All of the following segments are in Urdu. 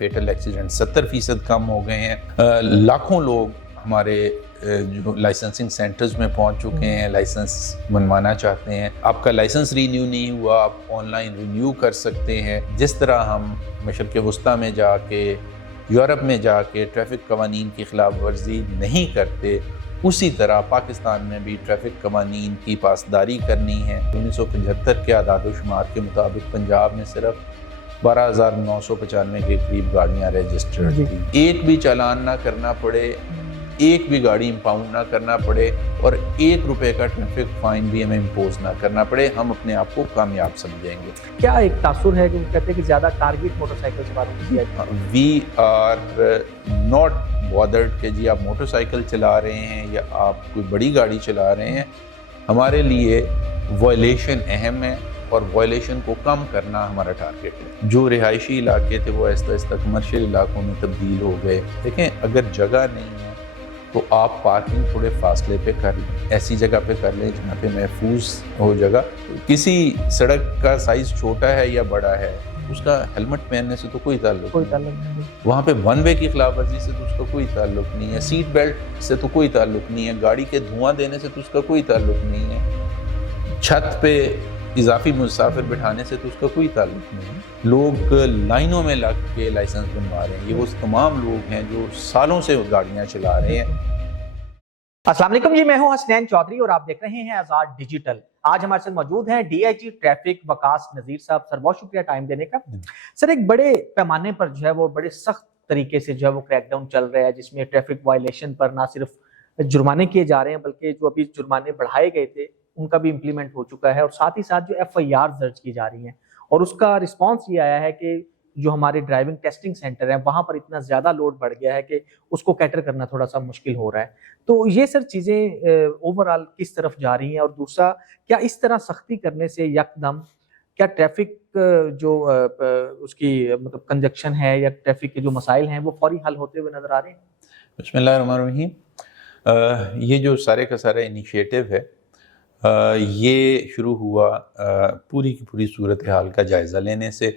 فیٹل ایکسیڈنٹ 70% کم ہو گئے ہیں. لاکھوں لوگ ہمارے جو لائسنسنگ سینٹرز میں پہنچ چکے ہیں، لائسنس بنوانا چاہتے ہیں. آپ کا لائسنس رینیو نہیں ہوا، آپ آن لائن رینیو کر سکتے ہیں. جس طرح ہم مشرق وسطیٰ میں جا کے، یورپ میں جا کے ٹریفک قوانین کی خلاف ورزی نہیں کرتے، اسی طرح پاکستان میں بھی ٹریفک قوانین کی پاسداری کرنی ہے. 1975 کے اعداد و شمار کے مطابق پنجاب میں صرف 12,995 کے قریب گاڑیاں رجسٹرڈ تھیں. ایک بھی چالان نہ کرنا پڑے، ایک بھی گاڑی امپاؤنڈ نہ کرنا پڑے اور 1 روپے کا ٹریفک فائن بھی ہمیں امپوز نہ کرنا پڑے، ہم اپنے آپ کو کامیاب سمجھیں گے. کیا ایک تاثر ہے کہ وہ کہتے ہیں کہ زیادہ ٹارگٹ موٹر سائیکل سواروں کو دیا جائے؟ وی آر ناٹ بادرڈ کہ جی آپ موٹر سائیکل چلا رہے ہیں یا آپ کوئی بڑی گاڑی چلا رہے ہیں. ہمارے لیے وائلیشن اہم ہے اور وائلیشن کو کم کرنا ہمارا ٹارگٹ ہے. جو رہائشی علاقے تھے وہ آہستہ آہستہ کمرشل علاقوں میں تبدیل ہو گئے. دیکھیں، اگر جگہ نہیں ہے تو آپ پارکنگ تھوڑے فاصلے پہ کر لیں، ایسی جگہ پہ کر لیں جہاں پہ محفوظ ہو جگہ. کسی سڑک کا سائز چھوٹا ہے یا بڑا ہے، اس کا ہیلمٹ پہننے سے تو کوئی تعلق نہیں. وہاں پہ ون وے کی خلاف ورزی سے تو اس کا کوئی تعلق نہیں ہے، سیٹ بیلٹ سے تو کوئی تعلق نہیں ہے، گاڑی کے دھواں دینے سے تو اس کا کوئی تعلق نہیں ہے، چھت پہ اضافی مسافر بٹھانے سے تو اس کا کوئی تعلق نہیں ہے. لوگ لائنوں میں لگ کے لائسنس بنوا رہے ہیں. یہ وہ تمام لوگ ہیں جو سالوں سے گاڑیاں چلا رہے ہیں. السلام علیکم جی، میں ہوں حسنین چودھری اور آپ دیکھ رہے ہیں آزاد ڈیجیٹل. آج ہمارے ساتھ موجود ہیں ڈی آئی جی ٹریفک وقاص نذیر صاحب. سر بہت شکریہ ٹائم دینے کا. سر، ایک بڑے پیمانے پر جو ہے وہ بڑے سخت طریقے سے جو ہے وہ کریک ڈاؤن چل رہا ہے، جس میں ٹریفک وائلیشن پر نہ صرف جرمانے کیے جا رہے ہیں بلکہ جو ابھی جرمانے بڑھائے گئے تھے ان کا بھی امپلیمنٹ ہو چکا ہے، اور ساتھ ہی ساتھ جو ایف آئی آر درج کی جا رہی ہیں. اور اس کا رسپانس یہ آیا ہے کہ جو ہمارے ڈرائیونگ ٹیسٹنگ سینٹر ہیں وہاں پر اتنا زیادہ لوڈ بڑھ گیا ہے کہ اس کو کیٹر کرنا تھوڑا سا مشکل ہو رہا ہے. تو یہ سر چیزیں اوورآل کس طرف جا رہی ہیں؟ اور دوسرا، کیا اس طرح سختی کرنے سے یکدم کیا ٹریفک جو اس کی مطلب کنجکشن ہے یا ٹریفک کے جو مسائل ہیں وہ فوری حل ہوتے ہوئے نظر آ رہے ہیں؟ بسم اللہ الرحمن الرحیم. یہ جو سارے کا سارا انیشیٹو ہے، یہ شروع ہوا پوری کی پوری صورتحال کا جائزہ لینے سے،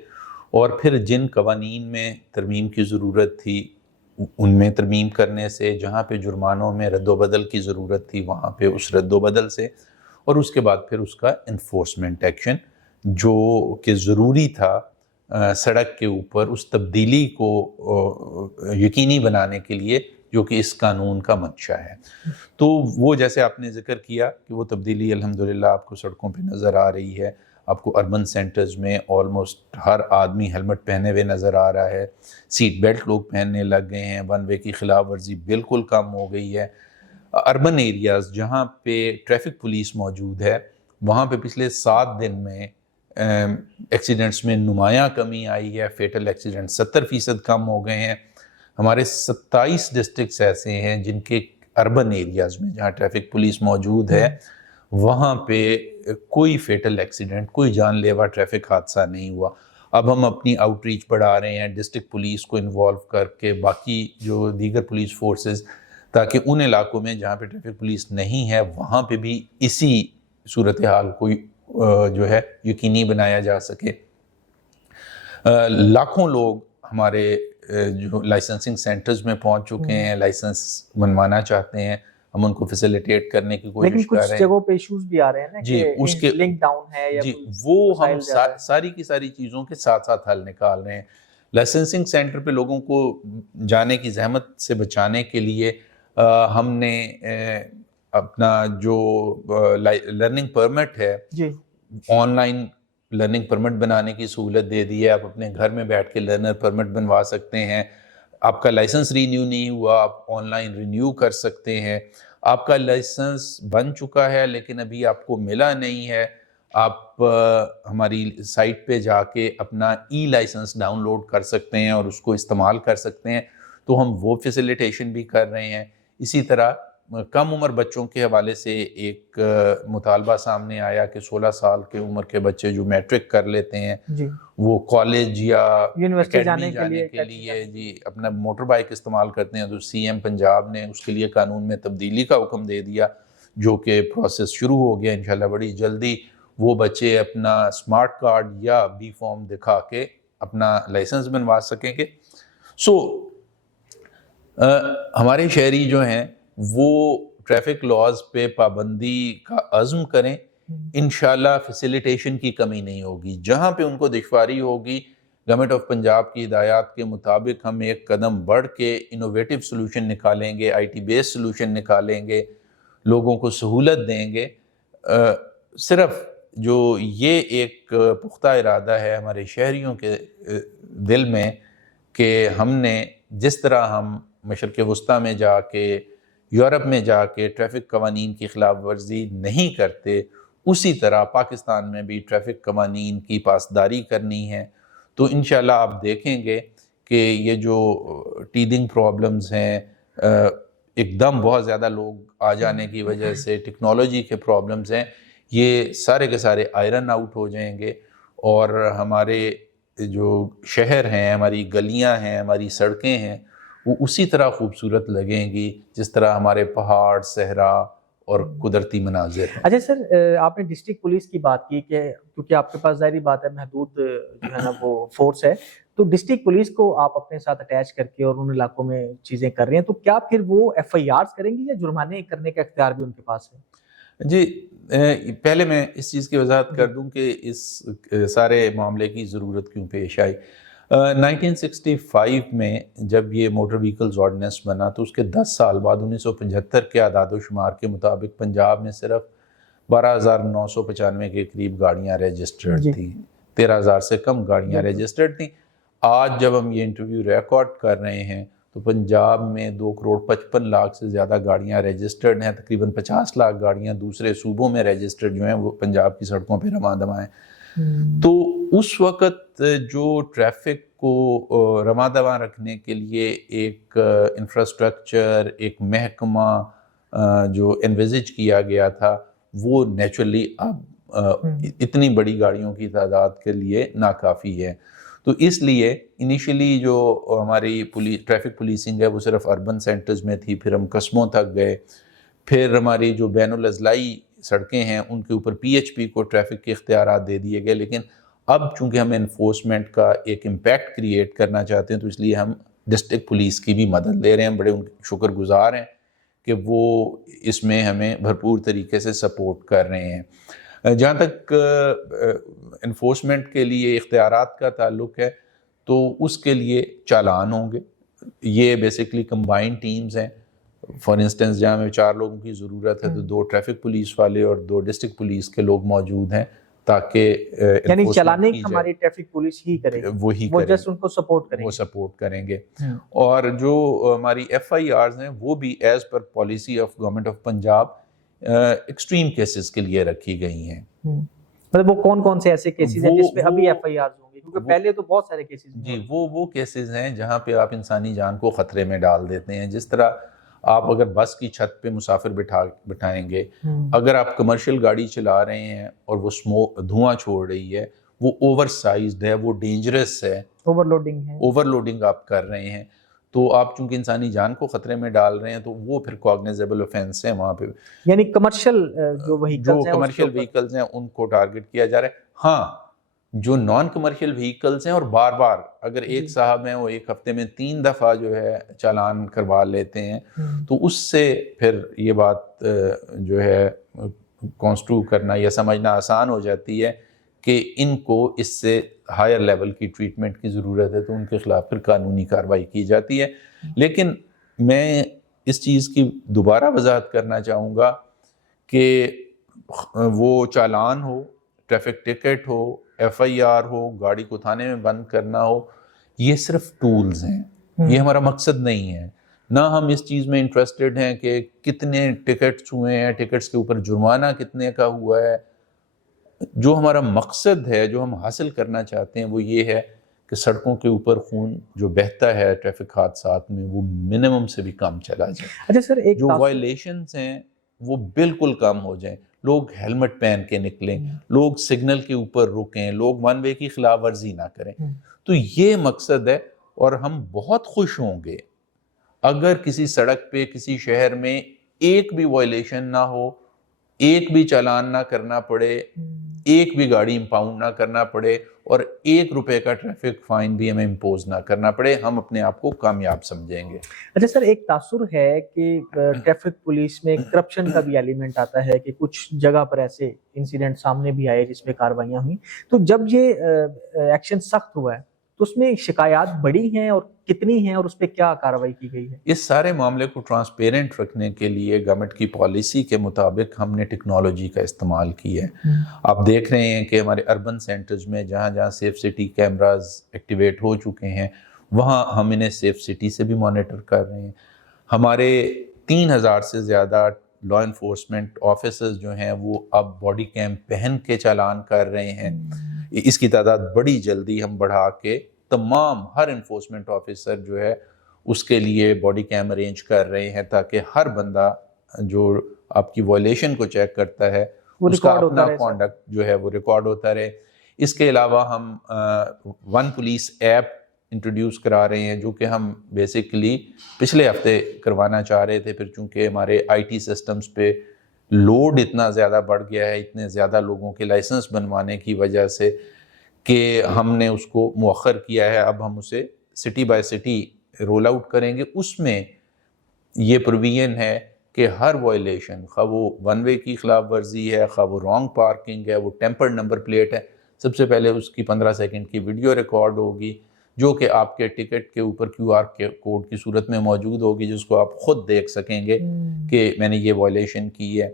اور پھر جن قوانین میں ترمیم کی ضرورت تھی ان میں ترمیم کرنے سے، جہاں پہ جرمانوں میں رد و بدل کی ضرورت تھی وہاں پہ اس رد و بدل سے، اور اس کے بعد پھر اس کا انفورسمنٹ ایکشن جو کہ ضروری تھا سڑک کے اوپر اس تبدیلی کو یقینی بنانے کے لیے جو کہ اس قانون کا منشا ہے. تو وہ جیسے آپ نے ذکر کیا کہ وہ تبدیلی الحمدللہ آپ کو سڑکوں پہ نظر آ رہی ہے. آپ کو اربن سینٹرز میں آلموسٹ ہر آدمی ہیلمٹ پہنے ہوئے نظر آ رہا ہے، سیٹ بیلٹ لوگ پہننے لگ گئے ہیں، ون وے کی خلاف ورزی بالکل کم ہو گئی ہے. اربن ایریاز جہاں پہ ٹریفک پولیس موجود ہے وہاں پہ پچھلے 7 دن میں ایکسیڈنٹس میں نمایاں کمی آئی ہے. فیٹل ایکسیڈنٹ 70% کم ہو گئے ہیں. ہمارے 27 ڈسٹرکٹس ایسے ہیں جن کے اربن ایریاز میں جہاں ٹریفک پولیس موجود ہے وہاں پہ کوئی فیٹل ایکسیڈنٹ، کوئی جان لیوا ٹریفک حادثہ نہیں ہوا. اب ہم اپنی آؤٹ ریچ بڑھا رہے ہیں ڈسٹرکٹ پولیس کو انوالو کر کے، باقی جو دیگر پولیس فورسز، تاکہ ان علاقوں میں جہاں پہ ٹریفک پولیس نہیں ہے وہاں پہ بھی اسی صورتحال کو جو ہے یقینی بنایا جا سکے. لاکھوں لوگ ہمارے جو لائسنسنگ سینٹرز میں پہنچ چکے ہیں، لائسنس بنوانا چاہتے ہیں. ہم ان کو فیسیلیٹیٹ کرنے کی کوشش کر رہے ہیں. لیکن کچھ جگہوں پہ ایشوز بھی آ رہے ہیں نا جی، اس کے لنک ڈاؤن ہے یا جی وہ ہم ساری کی ساری چیزوں کے ساتھ ساتھ حل نکال رہے ہیں. لائسنسنگ سینٹر پہ لوگوں کو جانے کی زحمت سے بچانے کے لیے ہم نے اپنا جو لرننگ پرمٹ ہے آن لائن لرننگ پرمٹ بنانے کی سہولت دے دی ہے. آپ اپنے گھر میں بیٹھ کے لرنر پرمٹ بنوا سکتے ہیں. آپ کا لائسنس رینیو نہیں ہوا، آپ آن لائن رینیو کر سکتے ہیں. آپ کا لائسنس بن چکا ہے لیکن ابھی آپ کو ملا نہیں ہے، آپ ہماری سائٹ پہ جا کے اپنا ای لائسنس ڈاؤن لوڈ کر سکتے ہیں اور اس کو استعمال کر سکتے ہیں. تو ہم وہ فیسیلیٹیشن بھی کر رہے ہیں. اسی طرح کم عمر بچوں کے حوالے سے ایک مطالبہ سامنے آیا کہ 16 سال کے عمر کے بچے جو میٹرک کر لیتے ہیں وہ کالج یا یونیورسٹی جانے کے لیے جی اپنا موٹر بائک استعمال کرتے ہیں. تو سی ایم پنجاب نے اس کے لیے قانون میں تبدیلی کا حکم دے دیا، جو کہ پروسیس شروع ہو گیا. انشاءاللہ بڑی جلدی وہ بچے اپنا اسمارٹ کارڈ یا بی فارم دکھا کے اپنا لائسنس بنوا سکیں گے. سو ہمارے شہری جو ہیں وہ ٹریفک لاز پہ پابندی کا عزم کریں، انشاءاللہ فیسیلیٹیشن کی کمی نہیں ہوگی. جہاں پہ ان کو دشواری ہوگی، گورنمنٹ آف پنجاب کی ہدایات کے مطابق ہم ایک قدم بڑھ کے انوویٹو سلوشن نکالیں گے، آئی ٹی بیس سلوشن نکالیں گے، لوگوں کو سہولت دیں گے. صرف جو یہ ایک پختہ ارادہ ہے ہمارے شہریوں کے دل میں کہ ہم نے جس طرح ہم مشرق وسطیٰ میں جا کے، یورپ میں جا کے ٹریفک قوانین کی خلاف ورزی نہیں کرتے، اسی طرح پاکستان میں بھی ٹریفک قوانین کی پاسداری کرنی ہے. تو انشاءاللہ آپ دیکھیں گے کہ یہ جو ٹیدنگ پرابلمز ہیں، ایک دم بہت زیادہ لوگ آ جانے کی وجہ سے ٹیکنالوجی کے پرابلمز ہیں، یہ سارے کے سارے آئرن آؤٹ ہو جائیں گے، اور ہمارے جو شہر ہیں، ہماری گلیاں ہیں، ہماری سڑکیں ہیں، وہ اسی طرح خوبصورت لگیں گی جس طرح ہمارے پہاڑ، صحرا اور قدرتی مناظر ہیں. اچھا سر، آپ نے ڈسٹرکٹ پولیس کی بات کی کہ کیونکہ آپ کے پاس ظاہری بات ہے محدود جو ہے نا وہ فورس ہے، تو ڈسٹرکٹ پولیس کو آپ اپنے ساتھ اٹیچ کر کے اور ان علاقوں میں چیزیں کر رہے ہیں، تو کیا پھر وہ ایف آئی آرز کریں گی یا جرمانے کرنے کا اختیار بھی ان کے پاس ہے؟ جی، پہلے میں اس چیز کی وضاحت کر دوں کہ اس سارے معاملے کی ضرورت کیوں پیش آئی. 1965 میں جب یہ موٹر وہیکلز آرڈیننس بنا تو اس کے 10 سال بعد 1975 کے اعداد و شمار کے مطابق پنجاب میں صرف 12,995 کے قریب گاڑیاں رجسٹرڈ تھیں، 13,000 سے کم گاڑیاں رجسٹرڈ تھیں. آج جب ہم یہ انٹرویو ریکارڈ کر رہے ہیں تو پنجاب میں 2,55,00,000 سے زیادہ گاڑیاں رجسٹرڈ ہیں، تقریباً 50 لاکھ گاڑیاں دوسرے صوبوں میں رجسٹرڈ جو ہیں وہ پنجاب کی سڑکوں پہ رواں دواں ہیں. تو اس وقت جو ٹریفک کو رواں دواں رکھنے کے لیے ایک انفراسٹرکچر، ایک محکمہ جو انویزج کیا گیا تھا، وہ نیچرلی اب اتنی بڑی گاڑیوں کی تعداد کے لیے ناکافی ہے. تو اس لیے انیشلی جو ہماری ٹریفک پولیسنگ ہے وہ صرف اربن سینٹرز میں تھی، پھر ہم قصبوں تک گئے، پھر ہماری جو بین الاضلاعی سڑکیں ہیں ان کے اوپر پی ایچ پی کو ٹریفک کے اختیارات دے دیے گئے. لیکن اب چونکہ ہم انفورسمنٹ کا ایک امپیکٹ کریٹ کرنا چاہتے ہیں تو اس لیے ہم ڈسٹرکٹ پولیس کی بھی مدد لے رہے ہیں. بڑے ان کے شکر گزار ہیں کہ وہ اس میں ہمیں بھرپور طریقے سے سپورٹ کر رہے ہیں. جہاں تک انفورسمنٹ کے لیے اختیارات کا تعلق ہے تو اس کے لیے چالان ہوں گے. یہ بیسیکلی کمبائنڈ ٹیمز ہیں. فار انسٹنس جہاں میں 4 لوگوں کی ضرورت ہے تو 2 ٹریفک پولیس والے اور 2 ڈسٹرکٹ پولیس کے لوگ موجود ہیں تاکہ یعنی چلانے ہماری ٹریفک پولیس ہی کرے گی، وہ جسٹ ان کو سپورٹ کریں گے، وہ سپورٹ کریں گے. اور جو ہماری ایف آئی آرز ہیں وہ بھی as per policy of government of Punjab extreme cases کے لیے رکھی گئی ہیں. مطلب وہ کون کون سے ایسے کیسز ہیں جس پہ ابھی ایف آئی آرز ہوں گے؟ کیونکہ پہلے تو بہت سارے کیسز ہیں. جی، وہ کیسز ہیں جہاں پہ آپ انسانی جان کو خطرے میں ڈال دیتے ہیں. جس طرح آپ اگر بس کی چھت پہ مسافر بٹھائیں گے، اگر آپ کمرشل گاڑی چلا رہے ہیں اور وہ دھواں چھوڑ رہی ہے، وہ اوور سائزڈ ہے، وہ ڈینجرس ہے، اوور لوڈنگ آپ کر رہے ہیں، تو آپ چونکہ انسانی جان کو خطرے میں ڈال رہے ہیں تو وہ پھر کوگنیزیبل اوفینس ہے وہاں پہ. یعنی کمرشل جو کمرشل وہیکلز ہیں ان کو ٹارگٹ کیا جا رہا ہے. ہاں، جو نان کمرشل وہیکلز ہیں اور بار بار اگر ایک صاحب ہیں وہ ایک ہفتے میں 3 دفعہ جو ہے چالان کروا لیتے ہیں تو اس سے پھر یہ بات جو ہے کانسٹرو کرنا یا سمجھنا آسان ہو جاتی ہے کہ ان کو اس سے ہائر لیول کی ٹریٹمنٹ کی ضرورت ہے، تو ان کے خلاف پھر قانونی کارروائی کی جاتی ہے. لیکن میں اس چیز کی دوبارہ وضاحت کرنا چاہوں گا کہ وہ چالان ہو، ٹریفک ٹکٹ ہو، ایف آئی آر ہو، گاڑی کو تھانے میں بند کرنا ہو، یہ صرف ٹولز ہیں، یہ ہمارا مقصد نہیں ہے. نہ ہم اس چیز میں انٹرسٹڈ ہیں کہ کتنے ٹکٹس ہوئے ہیں، ٹکٹس کے اوپر جرمانہ کتنے کا ہوا ہے. جو ہمارا مقصد ہے، جو ہم حاصل کرنا چاہتے ہیں، وہ یہ ہے کہ سڑکوں کے اوپر خون جو بہتا ہے ٹریفک حادثات میں وہ منیمم سے بھی کم چلا جائے. اچھا سر، ایک جو وائلیشنز ہیں وہ بالکل کم ہو جائیں. لوگ ہیلمٹ پہن کے نکلیں، لوگ سگنل کے اوپر رکیں، لوگ ون وے کی خلاف ورزی نہ کریں. تو یہ مقصد ہے، اور ہم بہت خوش ہوں گے اگر کسی سڑک پہ کسی شہر میں ایک بھی وائلیشن نہ ہو، ایک بھی چالان نہ کرنا پڑے، ایک بھی گاڑی امپاؤنڈ نہ کرنا پڑے، اور 1 روپے کا ٹریفک فائن بھی ہمیں امپوز نہ کرنا پڑے، ہم اپنے آپ کو کامیاب سمجھیں گے۔ اچھا سر، ایک تاثر ہے کہ ٹریفک پولیس میں کرپشن کا بھی ایلیمنٹ آتا ہے کہ کچھ جگہ پر ایسے انسیڈنٹ سامنے بھی آئے جس پہ کاروائیاں ہوئیں، تو جب یہ ایکشن سخت ہوا ہے تو اس میں شکایات بڑی ہیں اور کتنی ہیں اور اس پہ کیا کارروائی کی گئی ہے؟ اس سارے معاملے کو ٹرانسپیرنٹ رکھنے کے لیے گورنمنٹ کی پالیسی کے مطابق ہم نے ٹیکنالوجی کا استعمال کیا ہے۔ آپ دیکھ رہے ہیں کہ ہمارے اربن سینٹرز میں جہاں جہاں سیف سٹی کیمراز ایکٹیویٹ ہو چکے ہیں وہاں ہم انہیں سیف سٹی سے بھی مانیٹر کر رہے ہیں۔ ہمارے 3000 سے زیادہ لا انفورسمنٹ آفیسرز جو ہیں وہ اب باڈی کیم پہن کے چالان کر رہے ہیں۔ اس کی تعداد بڑی جلدی ہم بڑھا کے تمام ہر انفورسمنٹ آفیسر جو ہے اس کے لیے باڈی کیم ارینج کر رہے ہیں تاکہ ہر بندہ جو آپ کی وائلیشن کو چیک کرتا ہے اس کا اپنا کانڈکٹ جو ہے وہ ریکارڈ ہوتا رہے۔ اس کے علاوہ ہم ون پولیس ایپ انٹروڈیوس کرا رہے ہیں جو کہ ہم بیسیکلی پچھلے ہفتے کروانا چاہ رہے تھے، پھر چونکہ ہمارے آئی ٹی سسٹمز پہ لوڈ اتنا زیادہ بڑھ گیا ہے، اتنے زیادہ لوگوں کے لائسنس بنوانے کی وجہ سے کہ ہم نے اس کو مؤخر کیا ہے۔ اب ہم اسے city by city roll out کریں گے۔ اس میں یہ پروویژن ہے کہ ہر وائلیشن، خواہ وہ ون وے کی خلاف ورزی ہے، خواہ وہ رانگ پارکنگ ہے، وہ ٹیمپرڈ نمبر پلیٹ ہے، سب سے پہلے اس کی 15 سیکنڈ کی ویڈیو ریکارڈ ہوگی جو کہ آپ کے ٹکٹ کے اوپر QR کوڈ کی صورت میں موجود ہوگی، جس کو آپ خود دیکھ سکیں گے کہ میں نے یہ وائلیشن کی ہے۔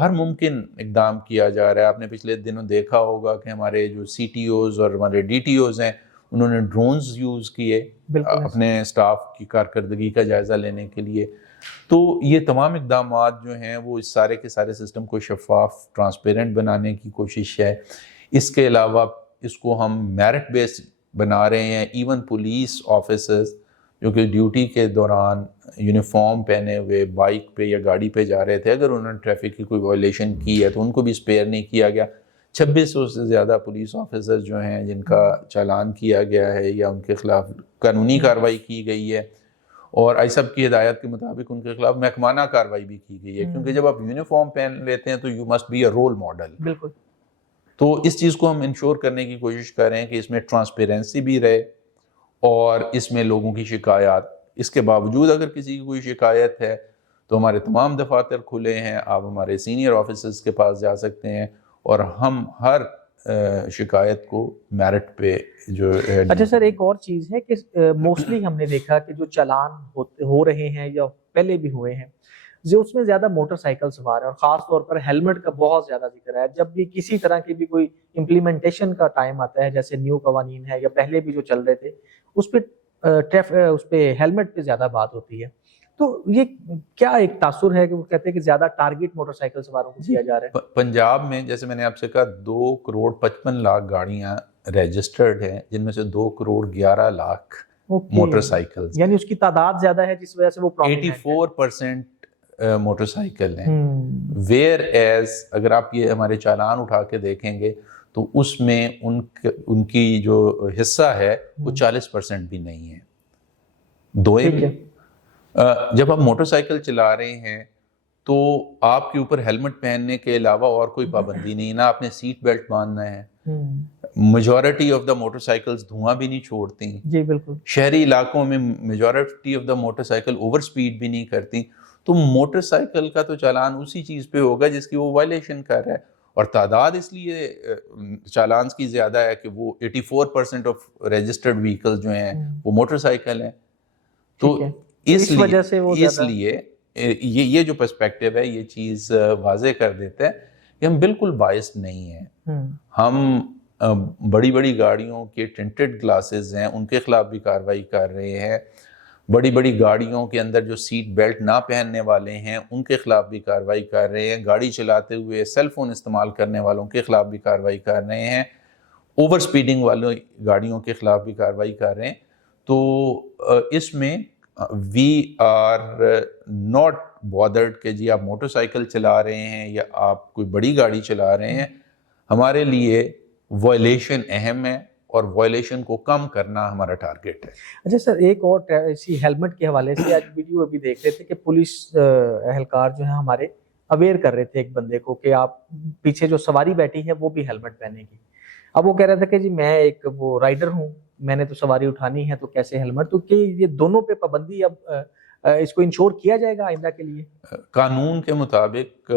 ہر ممکن اقدام کیا جا رہا ہے۔ آپ نے پچھلے دنوں دیکھا ہوگا کہ ہمارے جو CTOs اور ہمارے DTOs ہیں انہوں نے ڈرونز یوز کیے اپنے سٹاف کی کارکردگی کا جائزہ لینے کے لیے۔ تو یہ تمام اقدامات جو ہیں وہ اس سارے کے سارے سسٹم کو شفاف، ٹرانسپیرنٹ بنانے کی کوشش ہے۔ اس کے علاوہ اس کو ہم میرٹ بیس بنا رہے ہیں۔ ایون پولیس آفیسرز جو کہ ڈیوٹی کے دوران یونیفارم پہنے ہوئے بائک پہ یا گاڑی پہ جا رہے تھے، اگر انہوں نے ٹریفک کی کوئی وائلیشن کی ہے تو ان کو بھی اسپیئر نہیں کیا گیا۔ 2600 سے زیادہ پولیس آفیسر جو ہیں جن کا چالان کیا گیا ہے یا ان کے خلاف قانونی کارروائی کی گئی ہے، اور آئی سب کی ہدایت کے مطابق ان کے خلاف محکمانہ کارروائی بھی کی گئی ہے، کیونکہ جب آپ یونیفارم پہن لیتے ہیں تو you must be a role model. بالکل۔ تو اس چیز کو ہم انشور کرنے کی کوشش کر رہے ہیں کہ اس میں ٹرانسپیرنسی بھی رہے اور اس میں لوگوں کی شکایات، اس کے باوجود اگر کسی کی کوئی شکایت ہے تو ہمارے تمام دفاتر کھلے ہیں، آپ ہمارے سینئر آفیسرز کے پاس جا سکتے ہیں اور ہم ہر شکایت کو میرٹ پہ جو ہے۔ اچھا سر، ایک اور چیز ہے کہ موسٹلی ہم نے دیکھا کہ جو چالان ہو رہے ہیں یا پہلے بھی ہوئے ہیں جو اس میں زیادہ موٹر سائیکل سوار ہیں، اور خاص طور پر ہیلمٹ کا بہت زیادہ ذکر ہے۔ جب بھی کسی طرح کی بھی کوئی امپلیمنٹیشن کا ٹائم آتا ہے، جیسے نیو قوانین ہے یا پہلے بھی جو چل رہے تھے، اس پہ ہیلمٹ پہ زیادہ بات ہوتی ہے، تو یہ کیا ایک تاثر ہے کہ وہ کہتے ہیں کہ زیادہ ٹارگٹ موٹر سائیکل سواروں کو کیا جا رہا ہے؟ پنجاب میں جیسے میں نے آپ سے کہا 2,55,00,000 گاڑیاں رجسٹرڈ ہیں، جن میں سے 2,11,00,000 موٹر سائیکل، یعنی اس کی تعداد زیادہ ہے جس وجہ سے وہ 84% موٹر سائیکل ہیں۔ ویئر ایز اگر آپ یہ ہمارے چالان اٹھا کے دیکھیں گے تو اس میں ان کی جو حصہ ہے وہ 40% بھی نہیں ہے۔ جب آپ موٹر سائیکل چلا رہے ہیں تو آپ کے اوپر ہیلمٹ پہننے کے علاوہ اور کوئی پابندی نہیں، نہ آپ نے سیٹ بیلٹ باندھنا ہے۔ Majority of the motor cycles دھواں بھی نہیں چھوڑتی، جی بالکل۔ شہری علاقوں میں majority of the motor cycle over speed بھی نہیں کرتی، تو موٹر سائیکل کا تو چالان اسی چیز پہ ہوگا جس کی وہ وائلیشن کر رہا ہے، اور تعداد اس لیے چالانز کی زیادہ ہے کہ وہ 84% آف رجسٹرڈ وہیکل جو ہیں وہ موٹر سائیکل ہیں۔ تو اس وجہ سے اس لیے یہ جو پرسپیکٹیو ہے یہ چیز واضح کر دیتا ہے کہ ہم بالکل بائسڈ نہیں ہیں۔ ہم بڑی بڑی گاڑیوں کے ٹنٹڈ گلاسز ہیں ان کے خلاف بھی کارروائی کر رہے ہیں، بڑی بڑی گاڑیوں کے اندر جو سیٹ بیلٹ نہ پہننے والے ہیں ان کے خلاف بھی کارروائی کر رہے ہیں، گاڑی چلاتے ہوئے سیل فون استعمال کرنے والوں کے خلاف بھی کارروائی کر رہے ہیں، اوور سپیڈنگ والوں گاڑیوں کے خلاف بھی کارروائی کر رہے ہیں۔ تو اس میں وی آر ناٹ بادرڈ کہ جی آپ موٹر سائیکل چلا رہے ہیں یا آپ کوئی بڑی گاڑی چلا رہے ہیں، ہمارے لیے وائلیشن اہم ہے اور وائلیشن کو کم کرنا ہمارا ٹارگیٹ ہے۔ اچھا سر، ایک اور اسی ہیلمٹ کے حوالے سے آج ویڈیو ابھی دیکھ رہے تھے کہ پولیس اہلکار جو ہیں ہمارے اویئر کر رہے تھے ایک بندے کو کہ آپ پیچھے جو سواری بیٹھی ہے وہ بھی ہیلمٹ پہنے گی۔ اب وہ کہہ رہا تھا کہ جی میں ایک وہ رائڈر ہوں, میں نے تو سواری اٹھانی ہے, تو کیسے ہیلمٹ, تو کہ یہ دونوں پہ پابندی اب اس کو انشور کیا جائے گا آئندہ کے لیے؟ قانون کے مطابق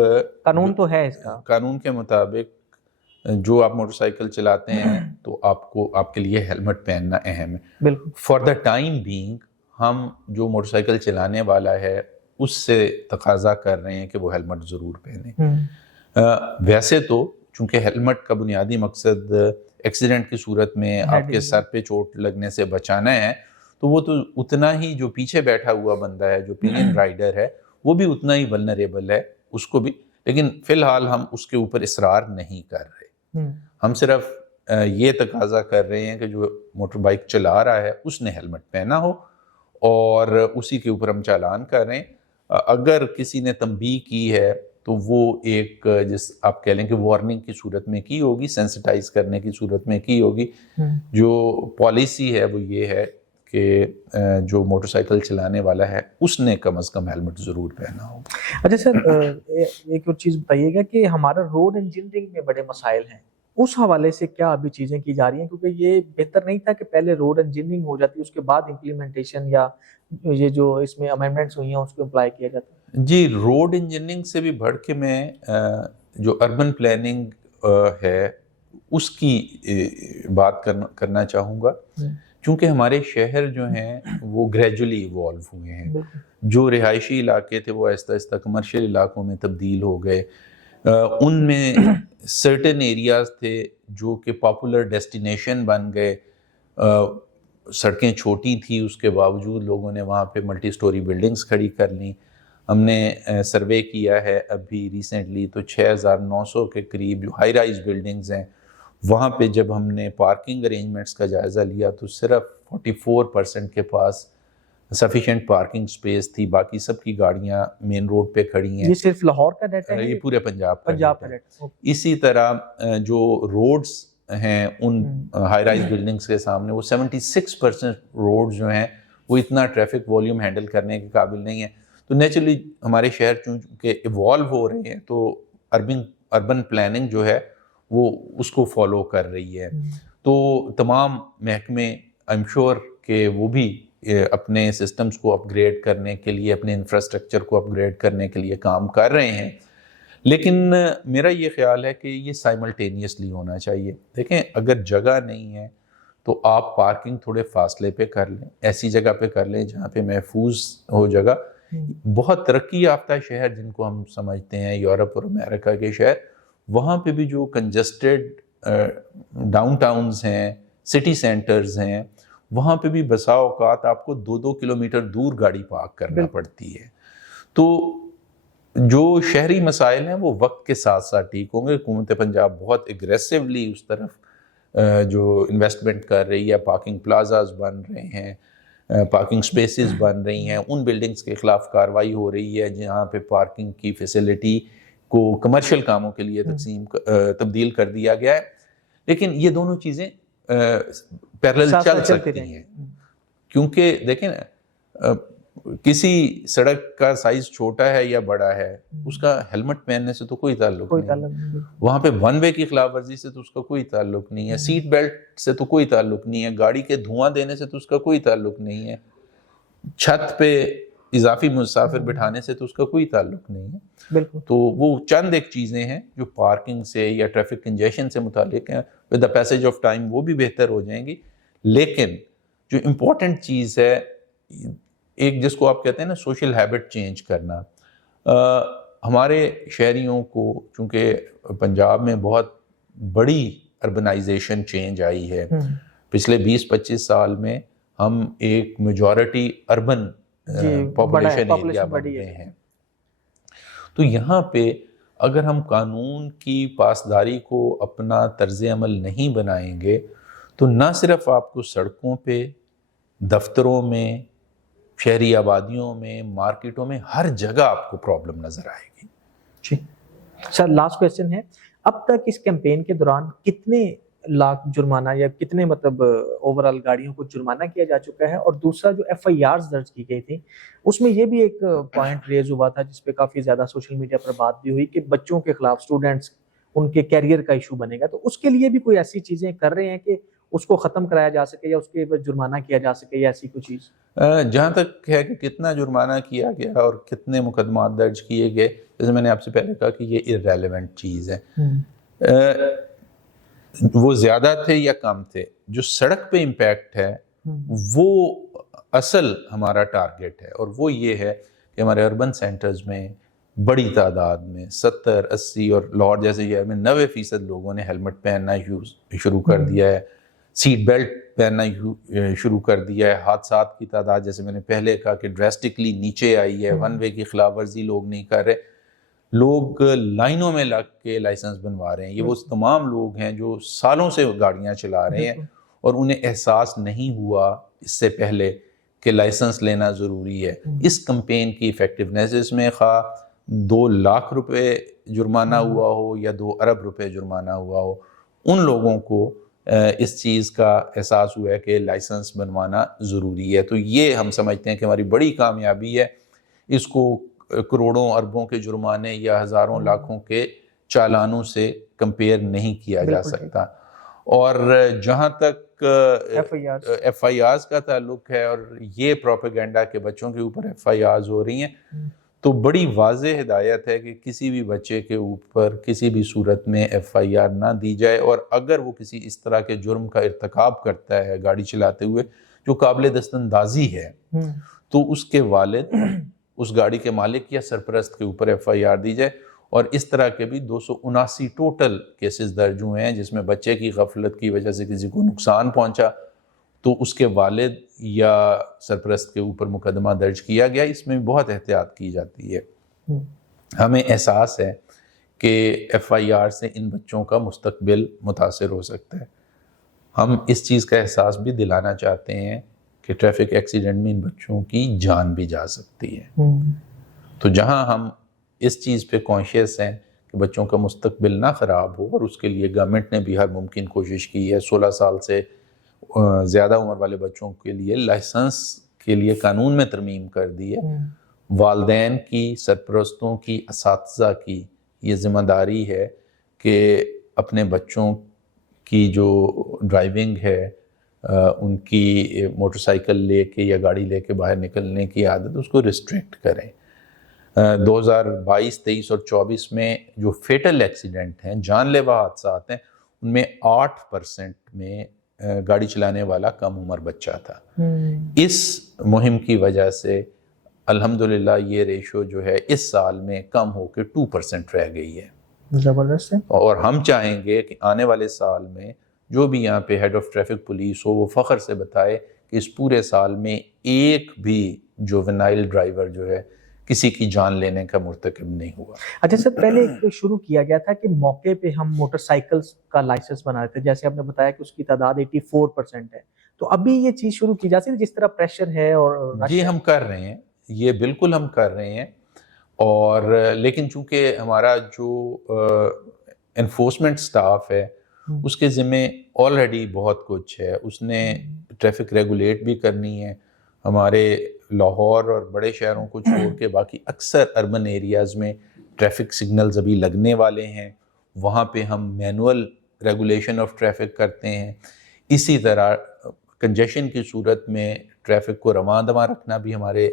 قانون تو ہے اس کا, قانون کے مطابق جو آپ موٹر سائیکل چلاتے ہیں تو آپ کے لیے ہیلمٹ پہننا اہم ہے. بالکل. فار دا ٹائم بینگ ہم جو موٹر سائیکل چلانے والا ہے اس سے تقاضا کر رہے ہیں کہ وہ ہیلمٹ ضرور پہنے. ویسے تو چونکہ ہیلمٹ کا بنیادی مقصد ایکسیڈنٹ کی صورت میں آپ کے سر پہ چوٹ لگنے سے بچانا ہے, تو وہ تو اتنا ہی جو پیچھے بیٹھا ہوا بندہ ہے, جو پلین رائڈر ہے, وہ بھی اتنا ہی ولنریبل ہے, اس کو بھی. لیکن فی الحال ہم اس کے اوپر اصرار نہیں کر رہے. ہم صرف یہ تقاضا کر رہے ہیں کہ جو موٹر بائک چلا رہا ہے اس نے ہیلمٹ پہنا ہو, اور اسی کے اوپر ہم چالان کر رہے ہیں. اگر کسی نے تنبیہ کی ہے تو وہ ایک جس آپ کہہ لیں کہ وارننگ کی صورت میں کی ہوگی, سینسٹائز کرنے کی صورت میں کی ہوگی. جو پالیسی ہے وہ یہ ہے کہ جو موٹر سائیکل چلانے والا ہے اس نے کم از کم ہیلمٹ ضرور پہنا ہو. اچھا سر, ایک اور چیز بتائیے گا کہ ہمارا روڈ انجینئرنگ میں بڑے مسائل ہیں, اس حوالے سے کیا ابھی چیزیں کی جا رہی ہیں؟ کیونکہ یہ بہتر نہیں تھا کہ پہلے روڈ انجینئرنگ ہو جاتی, اس کے بعد امپلیمنٹیشن یا یہ جو اس میں امینڈمنٹس ہوئی ہیں اس کو اپلائی کیا جاتا ہے. جی, روڈ انجینئرنگ سے بھی بڑھ کے میں جو اربن پلاننگ ہے اس کی بات کرنا چاہوں گا, چونکہ ہمارے شہر جو ہیں وہ گریجولی ایوالو ہوئے ہیں. جو رہائشی علاقے تھے وہ آہستہ آہستہ کمرشل علاقوں میں تبدیل ہو گئے. ان میں سرٹن ایریاز تھے جو کہ پاپولر ڈیسٹینیشن بن گئے. سڑکیں چھوٹی تھی, اس کے باوجود لوگوں نے وہاں پہ ملٹی سٹوری بلڈنگز کھڑی کر لیں. ہم نے سروے کیا ہے ابھی ریسنٹلی, تو 6900 کے قریب جو ہائی رائز بلڈنگز ہیں وہاں پہ جب ہم نے پارکنگ ارینجمنٹس کا جائزہ لیا تو صرف 44% کے پاس سفیشینٹ پارکنگ سپیس تھی, باقی سب کی گاڑیاں مین روڈ پہ کھڑی ہیں. یہ صرف لاہور کا ڈیٹا ہے؟ یہ پورے پنجاب کا ڈیٹا. اسی طرح جو روڈز ہیں ان ہائی رائز بلڈنگز کے سامنے وہ 76% روڈ جو ہیں وہ اتنا ٹریفک والیوم ہینڈل کرنے کے قابل نہیں ہیں. تو نیچرلی ہمارے شہر چونکہ ایوالو ہو رہے ہیں تو اربن پلاننگ جو ہے وہ اس کو فالو کر رہی ہے. تو تمام محکمے آئی ایم شیور کہ وہ بھی اپنے سسٹمز کو اپ گریڈ کرنے کے لیے, اپنے انفراسٹرکچر کو اپ گریڈ کرنے کے لیے کام کر رہے ہیں. لیکن میرا یہ خیال ہے کہ یہ سائملٹینیسلی ہونا چاہیے. دیکھیں, اگر جگہ نہیں ہے تو آپ پارکنگ تھوڑے فاصلے پہ کر لیں, ایسی جگہ پہ کر لیں جہاں پہ محفوظ ہو جگہ. بہت ترقی یافتہ شہر جن کو ہم سمجھتے ہیں یورپ اور امریکہ کے شہر, وہاں پہ بھی جو کنجسٹڈ ڈاؤن ٹاؤنز ہیں, سٹی سینٹرز ہیں, وہاں پہ بھی بسا اوقات آپ کو 2-2 کلومیٹر دور گاڑی پارک کرنا پڑتی ہے. تو جو شہری مسائل ہیں وہ وقت کے ساتھ ساتھ ٹھیک ہوں گے. حکومت پنجاب بہت اگریسولی اس طرف جو انویسٹمنٹ کر رہی ہے, پارکنگ پلازاز بن رہے ہیں, پارکنگ سپیسز بن رہی ہیں, ان بلڈنگز کے خلاف کارروائی ہو رہی ہے جہاں پہ پارکنگ کی فیسلٹی کو کمرشل کاموں کے لیے تبدیل کر دیا گیا ہے. لیکن یہ دونوں چیزیں پیرلل چل سکتی ہیں, کیونکہ دیکھیں کسی سڑک کا سائز چھوٹا ہے یا بڑا ہے, اس کا ہیلمٹ پہننے سے تو کوئی تعلق نہیں. وہاں پہ ون وے کی خلاف ورزی سے تو اس کا کوئی تعلق نہیں ہے, سیٹ بیلٹ سے تو کوئی تعلق نہیں ہے, گاڑی کے دھواں دینے سے تو اس کا کوئی تعلق نہیں ہے, چھت پہ اضافی مسافر بٹھانے سے تو اس کا کوئی تعلق نہیں ہے. بالکل. تو وہ چند ایک چیزیں ہیں جو پارکنگ سے یا ٹریفک کنجیشن سے متعلق ہیں. With the passage of time وہ بھی بہتر ہو جائیں گی. لیکن جو امپورٹنٹ چیز ہے ایک, جس کو آپ کہتے ہیں نا سوشل ہیبٹ چینج کرنا, ہمارے شہریوں کو چونکہ پنجاب میں بہت بڑی اربنائزیشن چینج آئی ہے, پچھلے 20-25 سال میں ہم ایک میجورٹی اربن پاپولیشن ایریا بن گئے ہیں. تو یہاں پہ اگر ہم قانون کی پاسداری کو اپنا طرز عمل نہیں بنائیں گے تو نہ صرف آپ کو سڑکوں پہ, دفتروں میں, شہری آبادیوں میں, مارکیٹوں میں, ہر جگہ آپ کو پرابلم نظر آئے گی. جی سر, لاسٹ کویسچن ہے, اب تک اس کیمپین کے دوران کتنے لاکھ جرمانہ یا کتنے اوورال گاڑیوں کو جرمانہ کیا جا چکا ہے؟ اور دوسرا جو FIRs درج کی گئی تھی اس میں یہ بھی ایک پوائنٹ ریز ہوا تھا جس پہ کافی زیادہ سوشل میڈیا پر بات بھی ہوئی کہ بچوں کے خلاف, اسٹوڈنٹس ان کے کیریئر کا ایشو بنے گا. تو اس کے لیے بھی کوئی ایسی چیزیں کر رہے ہیں کہ اس کو ختم کرایا جا سکے یا اس کے جرمانہ کیا جا سکے یا ایسی کوئی چیز؟ جہاں تک ہے کہ کتنا جرمانہ کیا گیا اور کتنے مقدمات درج کیے گئے، جیسے میں نے آپ سے پہلے کہا کہ یہ ارریلیونٹ چیز ہے. وہ زیادہ تھے یا کم تھے، جو سڑک پہ امپیکٹ ہے وہ اصل ہمارا ٹارگٹ ہے، اور وہ یہ ہے کہ ہمارے اربن سینٹرز میں بڑی تعداد میں 70-80 اور لاہور جیسے شہر میں 90% لوگوں نے ہیلمٹ پہننا شروع کر دیا ہے، سیٹ بیلٹ پہننا شروع کر دیا ہے. حادثات کی تعداد جیسے میں نے پہلے کہا کہ ڈریسٹکلی نیچے آئی ہے. ون وے کی خلاف ورزی لوگ نہیں کر رہے، لوگ لائنوں میں لگ کے لائسنس بنوا رہے ہیں. یہ وہ تمام لوگ ہیں جو سالوں سے گاڑیاں چلا رہے ہیں اور انہیں احساس نہیں ہوا اس سے پہلے کہ لائسنس لینا ضروری ہے. اس کمپین کی ایفیکٹونیس اس میں خواہ 2 لاکھ روپے جرمانہ ہوا ہو یا 2 ارب روپے جرمانہ ہوا ہو، ان لوگوں کو اس چیز کا احساس ہوا ہے کہ لائسنس بنوانا ضروری ہے. تو یہ ہم سمجھتے ہیں کہ ہماری بڑی کامیابی ہے. اس کو کروڑوں اربوں کے جرمانے یا ہزاروں لاکھوں کے چالانوں سے کمپیئر نہیں کیا جا سکتا. اور جہاں تک ایف آئی آرز کا تعلق ہے اور یہ پروپیگنڈا کہ بچوں کے اوپر ایف آئی آرز ہو رہی ہیں، تو بڑی واضح ہدایت ہے کہ کسی بھی بچے کے اوپر کسی بھی صورت میں ایف آئی آر نہ دی جائے. اور اگر وہ کسی اس طرح کے جرم کا ارتکاب کرتا ہے گاڑی چلاتے ہوئے جو قابل دستاندازی ہے، تو اس کے والد، اس گاڑی کے مالک یا سرپرست کے اوپر ایف آئی آر دی جائے. اور اس طرح کے بھی 279 ٹوٹل کیسز درج ہوئے ہیں جس میں بچے کی غفلت کی وجہ سے کسی کو نقصان پہنچا تو اس کے والد یا سرپرست کے اوپر مقدمہ درج کیا گیا. اس میں بہت احتیاط کی جاتی ہے. ہمیں احساس ہے کہ ایف آئی آر سے ان بچوں کا مستقبل متاثر ہو سکتا ہے. ہم اس چیز کا احساس بھی دلانا چاہتے ہیں کہ ٹریفک ایکسیڈنٹ میں ان بچوں کی جان بھی جا سکتی ہے. تو جہاں ہم اس چیز پہ کانشیس ہیں کہ بچوں کا مستقبل نہ خراب ہو، اور اس کے لیے گورنمنٹ نے بھی ہر ممکن کوشش کی ہے. 16 سال سے زیادہ عمر والے بچوں کے لیے لائسنس کے لیے قانون میں ترمیم کر دی ہے. والدین کی، سرپرستوں کی، اساتذہ کی یہ ذمہ داری ہے کہ اپنے بچوں کی جو ڈرائیونگ ہے، ان کی موٹر سائیکل لے کے یا گاڑی لے کے باہر نکلنے کی عادت، اس کو ریسٹرکٹ کریں. 2022، 23 اور 24 میں جو فیٹل ایکسیڈنٹ ہیں، جان لیوا حادثات ہیں، ان میں 8% میں گاڑی چلانے والا کم عمر بچہ تھا. اس مہم کی وجہ سے الحمدللہ یہ ریشو جو ہے اس سال میں کم ہو کے 2% رہ گئی ہے. زبردست ہے. اور ہم چاہیں گے کہ آنے والے سال میں جو بھی یہاں پہ ہیڈ آف ٹریفک پولیس ہو وہ فخر سے بتائے کہ اس پورے سال میں ایک بھی جوونائل ڈرائیور جو ہے کسی کی جان لینے کا مرتکب نہیں ہوا. اچھا سر، پہلے شروع کیا گیا تھا کہ موقع پہ ہم موٹر سائیکلز کا لائسنس بنا رہے تھے، جیسے آپ نے بتایا کہ اس کی تعداد 84% ہے. تو ابھی یہ چیز شروع کی جا سکتی ہے جس طرح پریشر ہے اور جی ہم کر رہے ہیں، یہ بالکل ہم کر رہے ہیں. اور لیکن چونکہ ہمارا جو انفورسمنٹ سٹاف ہے اس کے ذمہ آلریڈی بہت کچھ ہے. اس نے ٹریفک ریگولیٹ بھی کرنی ہے. ہمارے لاہور اور بڑے شہروں کو چھوڑ کے باقی اکثر اربن ایریاز میں ٹریفک سگنلز ابھی لگنے والے ہیں. وہاں پہ ہم مینول ریگولیشن آف ٹریفک کرتے ہیں. اسی طرح کنجیشن کی صورت میں ٹریفک کو رواں دواں رکھنا بھی ہمارے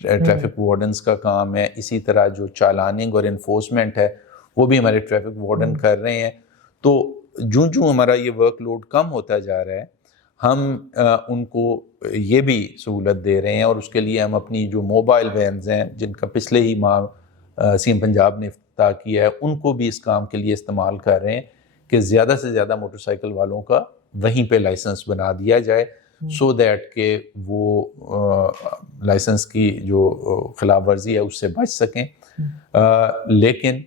ٹریفک وارڈنز کا کام ہے. اسی طرح جو چالاننگ اور انفورسمنٹ ہے وہ بھی ہمارے ٹریفک وارڈن کر رہے ہیں. تو جوں ہمارا یہ ورک لوڈ کم ہوتا جا رہا ہے ہم ان کو یہ بھی سہولت دے رہے ہیں. اور اس کے لیے ہم اپنی جو موبائل وینز ہیں جن کا پچھلے ہی ماہ سی ایم پنجاب نے افتتاح کیا ہے ان کو بھی اس کام کے لیے استعمال کر رہے ہیں کہ زیادہ سے زیادہ موٹر سائیکل والوں کا وہیں پہ لائسنس بنا دیا جائے سو دیٹ کہ وہ لائسنس کی جو خلاف ورزی ہے اس سے بچ سکیں. لیکن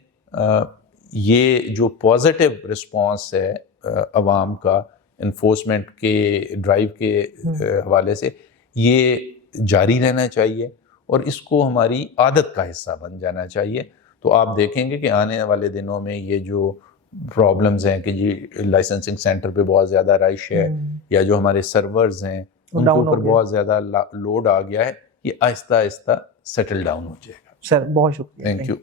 یہ جو پازیٹیو رسپانس ہے عوام کا انفورسمنٹ کے ڈرائیو کے حوالے سے یہ جاری رہنا چاہیے اور اس کو ہماری عادت کا حصہ بن جانا چاہیے. تو آپ دیکھیں گے کہ آنے والے دنوں میں یہ جو پرابلمز ہیں کہ جی لائسنسنگ سینٹر پہ بہت زیادہ رش ہے یا جو ہمارے سرورز ہیں ان کے اوپر بہت زیادہ لوڈ آ گیا ہے، یہ آہستہ آہستہ سیٹل ڈاؤن ہو جائے گا. سر بہت شکریہ. Thank you.